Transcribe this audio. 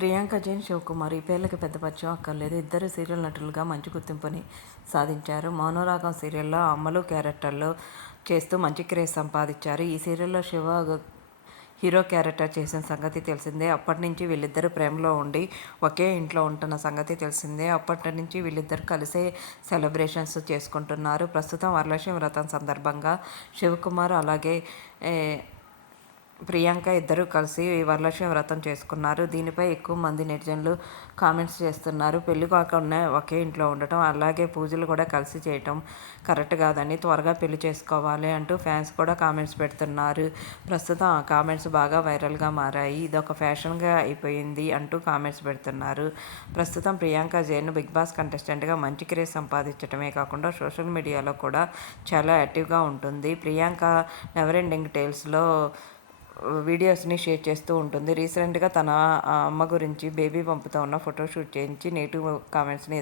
ప్రియాంక జైన్, శివకుమార్ ఈ పేర్లకి పెద్ద పరిచయం అక్కర్లేదు. ఇద్దరు సీరియల్ నటులుగా మంచి గుర్తింపుని సాధించారు. మౌనరాగం సీరియల్లో అమ్మలు క్యారెక్టర్లో చేస్తూ మంచి క్రేజ్ సంపాదించారు. ఈ సీరియల్లో శివ హీరో క్యారెక్టర్ చేసిన సంగతి తెలిసిందే. అప్పటి నుంచి వీళ్ళిద్దరూ ప్రేమలో ఉండి ఒకే ఇంట్లో ఉంటున్న సంగతి తెలిసిందే. అప్పటి నుంచి వీళ్ళిద్దరూ కలిసే సెలబ్రేషన్స్ చేసుకుంటున్నారు. ప్రస్తుతం వరలక్ష్మి వ్రతం సందర్భంగా శివకుమార్ అలాగే ప్రియాంక ఇద్దరు కలిసి వరలక్ష్మి వ్రతం చేసుకున్నారు. దీనిపై ఎక్కువ మంది నెటిజన్లు కామెంట్స్ చేస్తున్నారు. పెళ్లి కాకుండా ఒకే ఇంట్లో ఉండటం, అలాగే పూజలు కూడా కలిసి చేయటం కరెక్ట్ కాదని, త్వరగా పెళ్లి చేసుకోవాలి అంటూ ఫ్యాన్స్ కూడా కామెంట్స్ పెడుతున్నారు. ప్రస్తుతం ఆ కామెంట్స్ బాగా వైరల్గా మారాయి. ఇదొక ఫ్యాషన్గా అయిపోయింది అంటూ కామెంట్స్ పెడుతున్నారు. ప్రస్తుతం ప్రియాంక జైన్ బిగ్ బాస్ కంటెస్టెంట్గా మంచి క్రేజ్ సంపాదించడమే కాకుండా సోషల్ మీడియాలో కూడా చాలా యాక్టివ్గా ఉంటుంది. ప్రియాంక నెవర్ ఎండింగ్ టేల్స్లో వీడియోస్ని షేర్ చేస్తూ ఉంటుంది. రీసెంట్గా తన అమ్మ గురించి బేబీ పంపుతో ఉన్న ఫోటోషూట్ చేయించి నెగిటివ్ కామెంట్స్ని